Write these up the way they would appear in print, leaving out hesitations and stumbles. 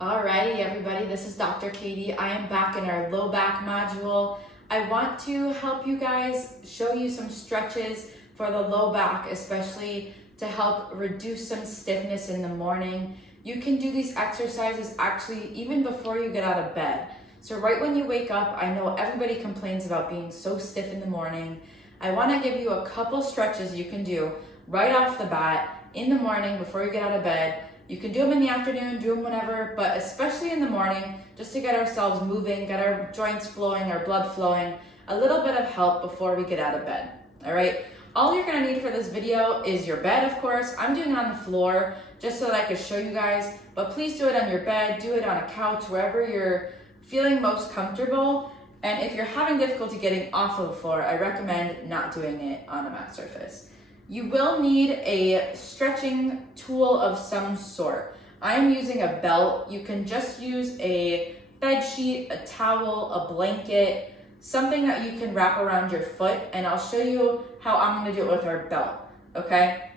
Alrighty everybody, this is Dr. Kaitie. I am back in our low back module. I want to help you guys show you some stretches for the low back, especially to help reduce some stiffness in the morning. You can do these exercises actually even before you get out of bed. So right when you wake up, I know everybody complains about being so stiff in the morning. I want to give you a couple stretches you can do right off the bat in the morning before you get out of bed. You can do them in the afternoon, do them whenever, but especially in the morning, just to get ourselves moving, get our joints flowing, our blood flowing, a little bit of help before we get out of bed, all right? All you're gonna need for this video is your bed, of course. I'm doing it on the floor just so that I can show you guys, but please do it on your bed, do it on a couch, wherever you're feeling most comfortable. And if you're having difficulty getting off of the floor, I recommend not doing it on a mat surface. You will need a stretching tool of some sort. I'm using a belt. You can just use a bed sheet, a towel, a blanket, something that you can wrap around your foot, and I'll show you how I'm gonna do it with our belt, okay?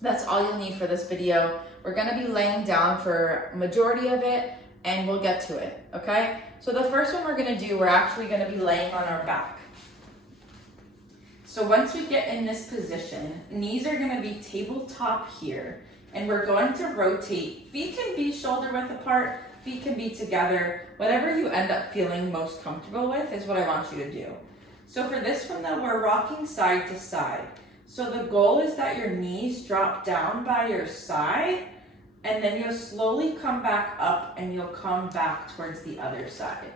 That's all you'll need for this video. We're gonna be laying down for majority of it, and we'll get to it, okay? So the first one we're gonna do, we're actually gonna be laying on our back. So once we get in this position, knees are gonna be tabletop here, and we're going to rotate. Feet can be shoulder width apart, feet can be together. Whatever you end up feeling most comfortable with is what I want you to do. So for this one though, we're rocking side to side. So the goal is that your knees drop down by your side, and then you'll slowly come back up and you'll come back towards the other side.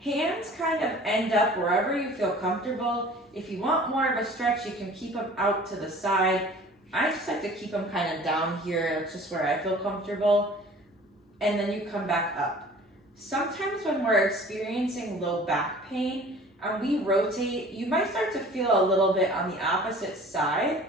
Hands kind of end up wherever you feel comfortable. If you want more of a stretch, you can keep them out to the side. I just like to keep them kind of down here. It's just where I feel comfortable. And then you come back up. Sometimes when we're experiencing low back pain and we rotate, you might start to feel a little bit on the opposite side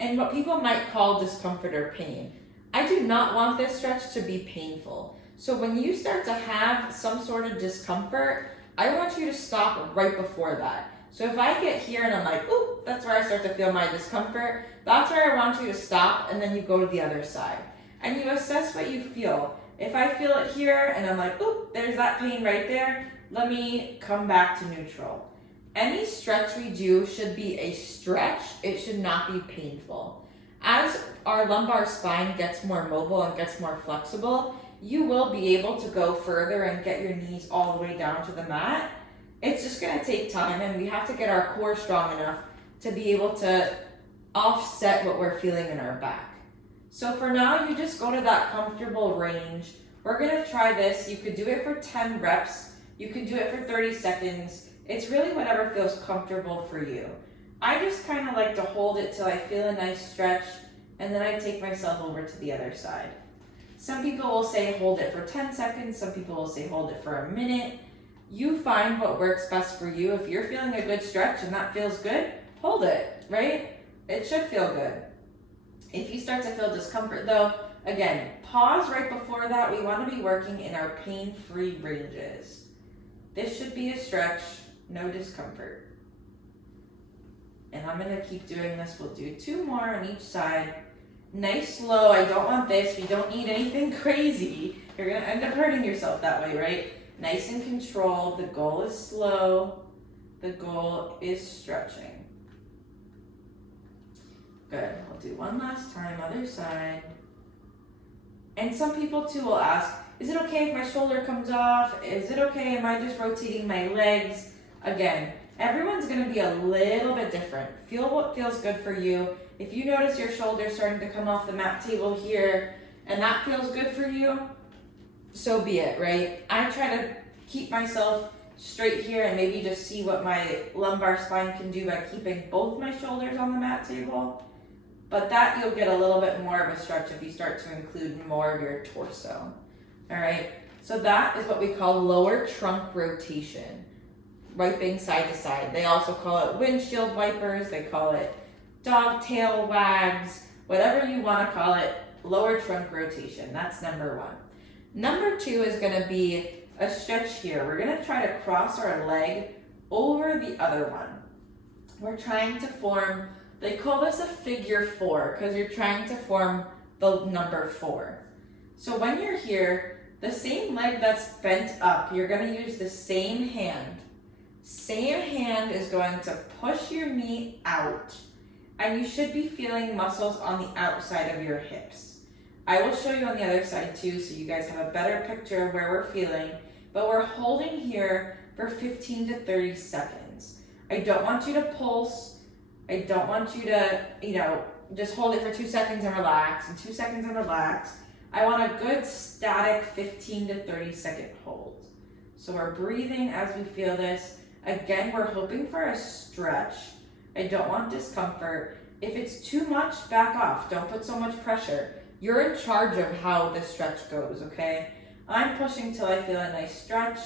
and what people might call discomfort or pain. I do not want this stretch to be painful. So when you start to have some sort of discomfort, I want you to stop right before that. So if I get here and I'm like, ooh, that's where I start to feel my discomfort, that's where I want you to stop, and then you go to the other side. And you assess what you feel. If I feel it here and I'm like, ooh, there's that pain right there, let me come back to neutral. Any stretch we do should be a stretch. It should not be painful. As our lumbar spine gets more mobile and gets more flexible, you will be able to go further and get your knees all the way down to the mat. It's just gonna take time, and we have to get our core strong enough to be able to offset what we're feeling in our back. So for now, you just go to that comfortable range. We're gonna try this. You could do it for 10 reps. You could do it for 30 seconds. It's really whatever feels comfortable for you. I just kind of like to hold it till I feel a nice stretch, and then I take myself over to the other side. Some people will say hold it for 10 seconds. Some people will say hold it for a minute. You find what works best for you. If you're feeling a good stretch and that feels good, hold it, right? It should feel good. If you start to feel discomfort though, again, pause right before that. We want to be working in our pain-free ranges. This should be a stretch, no discomfort. And I'm gonna keep doing this. We'll do 2 more on each side. Nice, slow. I don't want this. We don't need anything crazy. You're gonna end up hurting yourself that way, right? Nice and controlled. The goal is slow. The goal is stretching. Good. I'll do one last time, other side. And some people too will ask, is it okay if my shoulder comes off? Is it okay? Am I just rotating my legs? Again, everyone's gonna be a little bit different. Feel what feels good for you. If you notice your shoulders starting to come off the mat table here and that feels good for you, so be it, right? I try to keep myself straight here and maybe just see what my lumbar spine can do by keeping both my shoulders on the mat table. But that you'll get a little bit more of a stretch if you start to include more of your torso. All right, so that is what we call lower trunk rotation, wiping side to side. They also call it windshield wipers. They call it dog tail wags, whatever you want to call it, lower trunk rotation. That's number 1. Number 2 is going to be a stretch here. We're going to try to cross our leg over the other one. We're trying to form, they call this a figure 4 because you're trying to form the number 4. So when you're here, The same leg that's bent up, you're gonna use the same hand. Same hand is going to push your knee out, and you should be feeling muscles on the outside of your hips. I will show you on the other side too, so you guys have a better picture of where we're feeling, but we're holding here for 15 to 30 seconds. I don't want you to pulse. I don't want you to, just hold it for 2 seconds and relax, and 2 seconds and relax. I want a good static 15 to 30 second hold. So we're breathing as we feel this. Again, we're hoping for a stretch. I don't want discomfort. If it's too much, back off. Don't put so much pressure. You're in charge of how the stretch goes, okay? I'm pushing till I feel a nice stretch,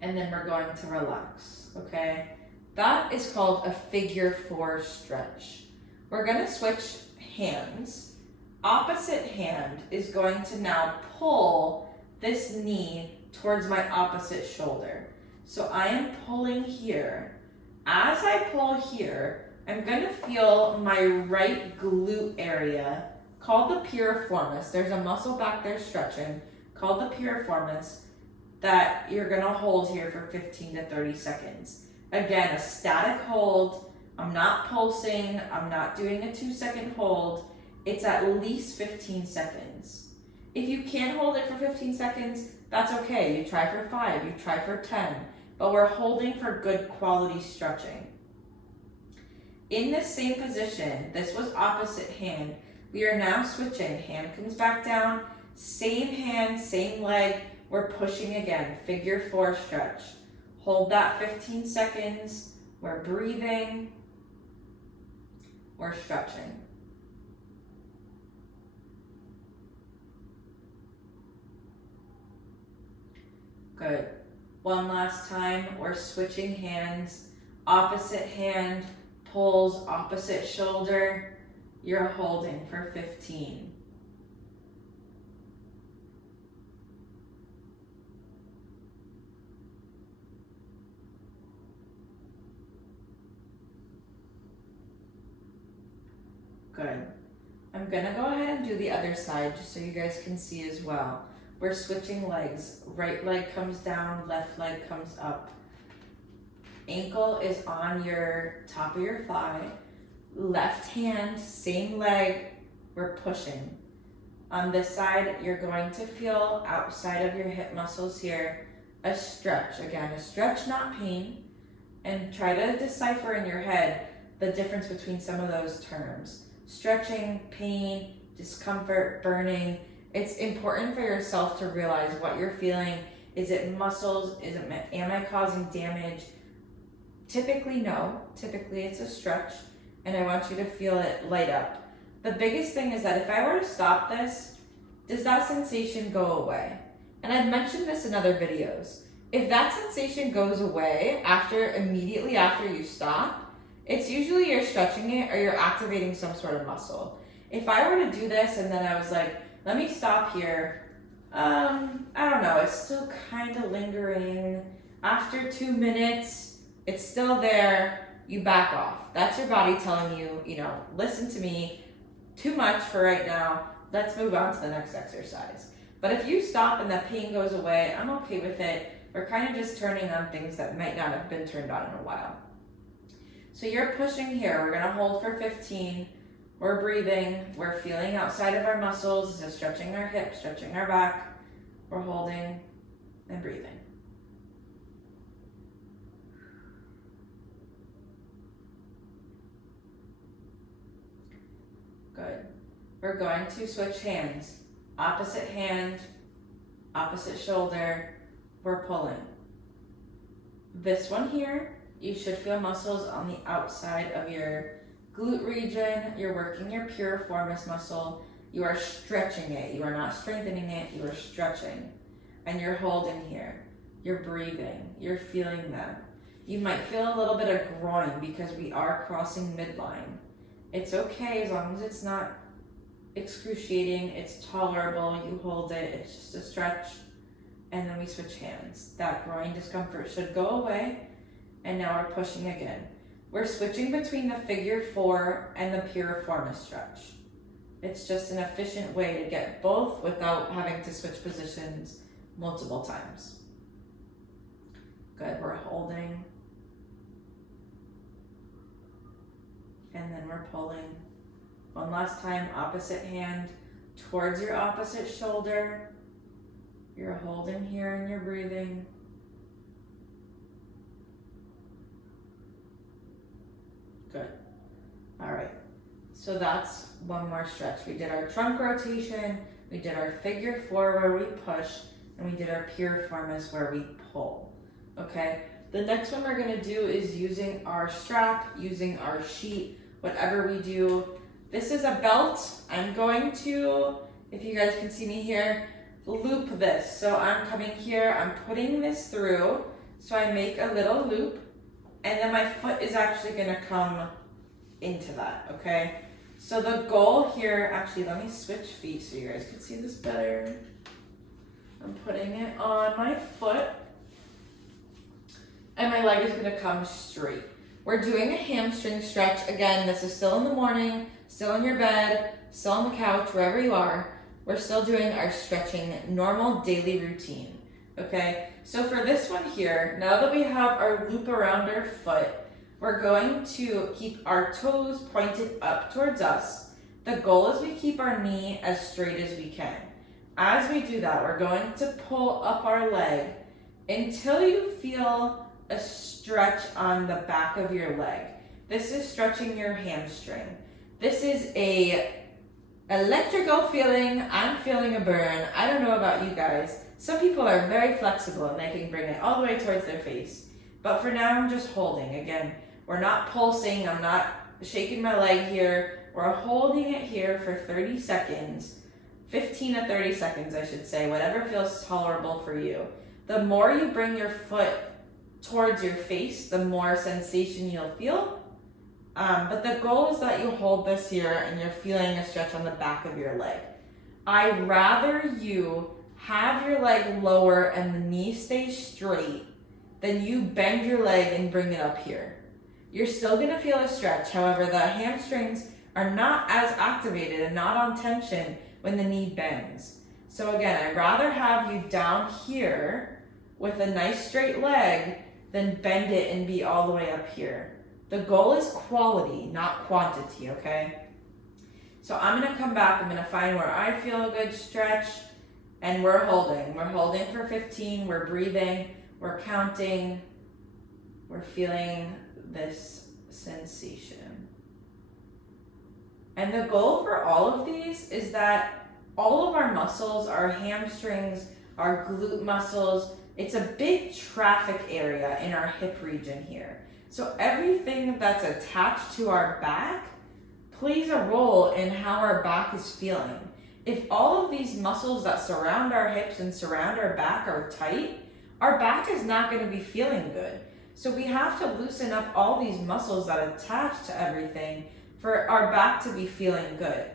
and then we're going to relax, okay? That is called a figure 4 stretch. We're gonna switch hands. Opposite hand is going to now pull this knee towards my opposite shoulder. So I am pulling here. As I pull here, I'm gonna feel my right glute area called the piriformis. There's a muscle back there stretching called the piriformis that you're gonna hold here for 15 to 30 seconds. Again, a static hold. I'm not pulsing. I'm not doing a 2 second hold. It's at least 15 seconds. If you can't hold it for 15 seconds, that's okay. You try for 5, you try for 10, but we're holding for good quality stretching. In this same position, this was opposite hand. We are now switching. Hand comes back down, same hand, same leg. We're pushing again, figure 4 stretch. Hold that 15 seconds. We're breathing. We're stretching. Good. One last time, we're switching hands. Opposite hand pulls opposite shoulder. You're holding for 15. Good. I'm gonna go ahead and do the other side just so you guys can see as well. We're switching legs. Right leg comes down, left leg comes up. Ankle is on your top of your thigh. Left hand, same leg, we're pushing. On this side, you're going to feel outside of your hip muscles here a stretch. Again, a stretch, not pain. And try to decipher in your head the difference between some of those terms. Stretching, pain, discomfort, burning. It's important for yourself to realize what you're feeling. Is it muscles? Am I causing damage? Typically, no. Typically, it's a stretch, and I want you to feel it light up. The biggest thing is that if I were to stop this, does that sensation go away? And I've mentioned this in other videos. If that sensation goes away immediately after you stop, it's usually you're stretching it or you're activating some sort of muscle. If I were to do this and then I was like, let me stop here, I don't know, it's still kind of lingering. After 2 minutes, it's still there, you back off. That's your body telling you, listen to me, too much for right now, let's move on to the next exercise. But if you stop and the pain goes away, I'm okay with it. We're kind of just turning on things that might not have been turned on in a while. So you're pushing here. We're gonna hold for 15. We're breathing. We're feeling outside of our muscles, so stretching our hips, stretching our back. We're holding and breathing. Good. We're going to switch hands. Opposite hand, opposite shoulder. We're pulling. This one here, you should feel muscles on the outside of your glute region. You're working your piriformis muscle. You are stretching it. You are not strengthening it. You are stretching. And you're holding here. You're breathing. You're feeling them. You might feel a little bit of groin because we are crossing midline. It's okay as long as it's not excruciating. It's tolerable. You hold it. It's just a stretch. And then we switch hands. That groin discomfort should go away. And now we're pushing again. We're switching between the figure 4 and the piriformis stretch. It's just an efficient way to get both without having to switch positions multiple times. Good, we're holding. And then we're pulling. One last time, opposite hand towards your opposite shoulder. You're holding here and you're breathing. Good. All right. So that's one more stretch. We did our trunk rotation, we did our figure four where we push, and we did our piriformis where we pull. Okay. The next one we're gonna do is using our strap, using our sheet, whatever we do. This is a belt. I'm going to, if you guys can see me here, loop this. So I'm coming here, I'm putting this through. So I make a little loop, and then my foot is actually gonna come into that, okay? So the goal here, actually let me switch feet so you guys can see this better. I'm putting it on my foot, and my leg is gonna come straight. We're doing a hamstring stretch. Again, this is still in the morning, still in your bed, still on the couch, wherever you are. We're still doing our stretching normal daily routine, okay? So for this one here, now that we have our loop around our foot, we're going to keep our toes pointed up towards us. The goal is we keep our knee as straight as we can. As we do that, we're going to pull up our leg until you feel a stretch on the back of your leg. This is stretching your hamstring. This is a electrical feeling. I'm feeling a burn. I don't know about you guys. Some people are very flexible and they can bring it all the way towards their face. But for now, I'm just holding. Again, we're not pulsing. I'm not shaking my leg here. We're holding it here for 30 seconds. 15 to 30 seconds, I should say. Whatever feels tolerable for you. The more you bring your foot towards your face, the more sensation you'll feel. But the goal is that you hold this here and you're feeling a stretch on the back of your leg. I'd rather you have your leg lower and the knee stay straight than you bend your leg and bring it up here. You're still gonna feel a stretch. However, the hamstrings are not as activated and not on tension when the knee bends. So again, I'd rather have you down here with a nice straight leg than bend it and be all the way up here. The goal is quality, not quantity, okay? So I'm gonna come back, I'm gonna find where I feel a good stretch, and we're holding. We're holding for 15, we're breathing, we're counting, we're feeling this sensation. And the goal for all of these is that all of our muscles, our hamstrings, our glute muscles, it's a big traffic area in our hip region here. So everything that's attached to our back plays a role in how our back is feeling. If all of these muscles that surround our hips and surround our back are tight, our back is not going to be feeling good. So we have to loosen up all these muscles that attach to everything for our back to be feeling good.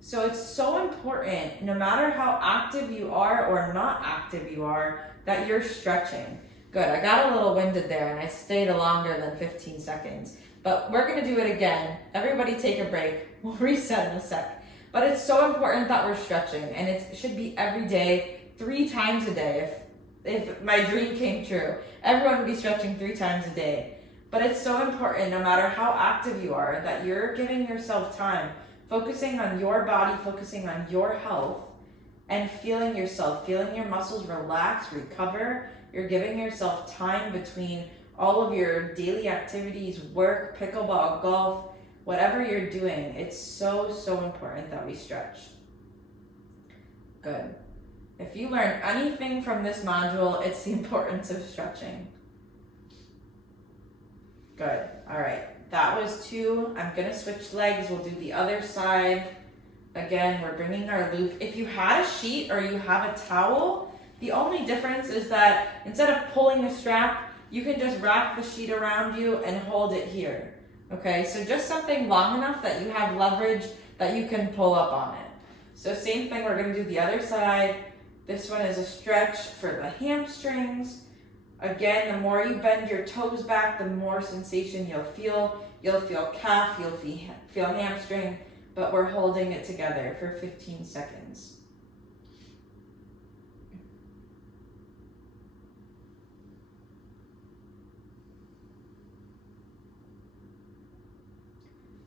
So it's so important, no matter how active you are or not active you are, that you're stretching. Good, I got a little winded there and I stayed longer than 15 seconds. But we're gonna do it again. Everybody take a break. We'll reset in a sec. But it's so important that we're stretching, and it should be every day, 3 times a day. If my dream came true, everyone would be stretching 3 times a day. But it's so important, no matter how active you are, that you're giving yourself time, focusing on your body, focusing on your health, and feeling yourself, feeling your muscles relax, recover. You're giving yourself time between all of your daily activities, work, pickleball, golf, whatever you're doing. It's so, so important that we stretch. Good. If you learn anything from this module, it's the importance of stretching. Good. All right. That was 2. I'm going to switch legs. We'll do the other side. Again, we're bringing our loop. If you had a sheet or you have a towel, the only difference is that instead of pulling the strap, you can just wrap the sheet around you and hold it here. Okay, so just something long enough that you have leverage that you can pull up on it. So same thing, we're gonna do the other side. This one is a stretch for the hamstrings. Again, the more you bend your toes back, the more sensation you'll feel. You'll feel calf, you'll feel hamstring. but we're holding it together for 15 seconds.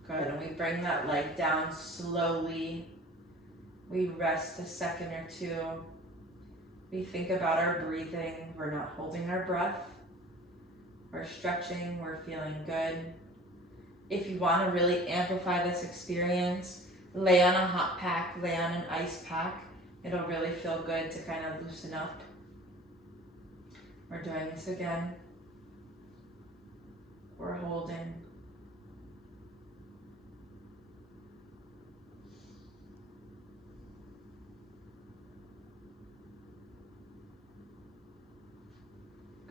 Good, and we bring that leg down slowly. We rest a second or two. We think about our breathing. We're not holding our breath. We're stretching, we're feeling good. If you want to really amplify this experience, lay on a hot pack, lay on an ice pack. It'll really feel good to kind of loosen up. We're doing this again. We're holding.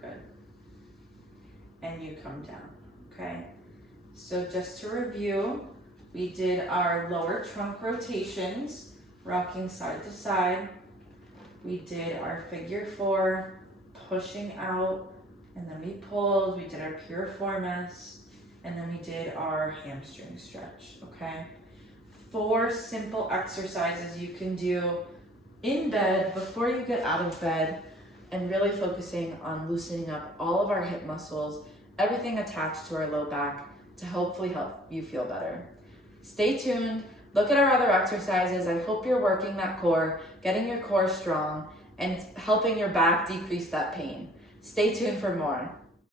Good. And you come down, okay? So just to review, we did our lower trunk rotations, rocking side to side. We did our figure 4, pushing out, and then we pulled. We did our piriformis, and then we did our hamstring stretch, okay? 4 simple exercises you can do in bed before you get out of bed, and really focusing on loosening up all of our hip muscles, everything attached to our low back, to hopefully help you feel better. Stay tuned, look at our other exercises. I hope you're working that core, getting your core strong, and helping your back decrease that pain. Stay tuned for more.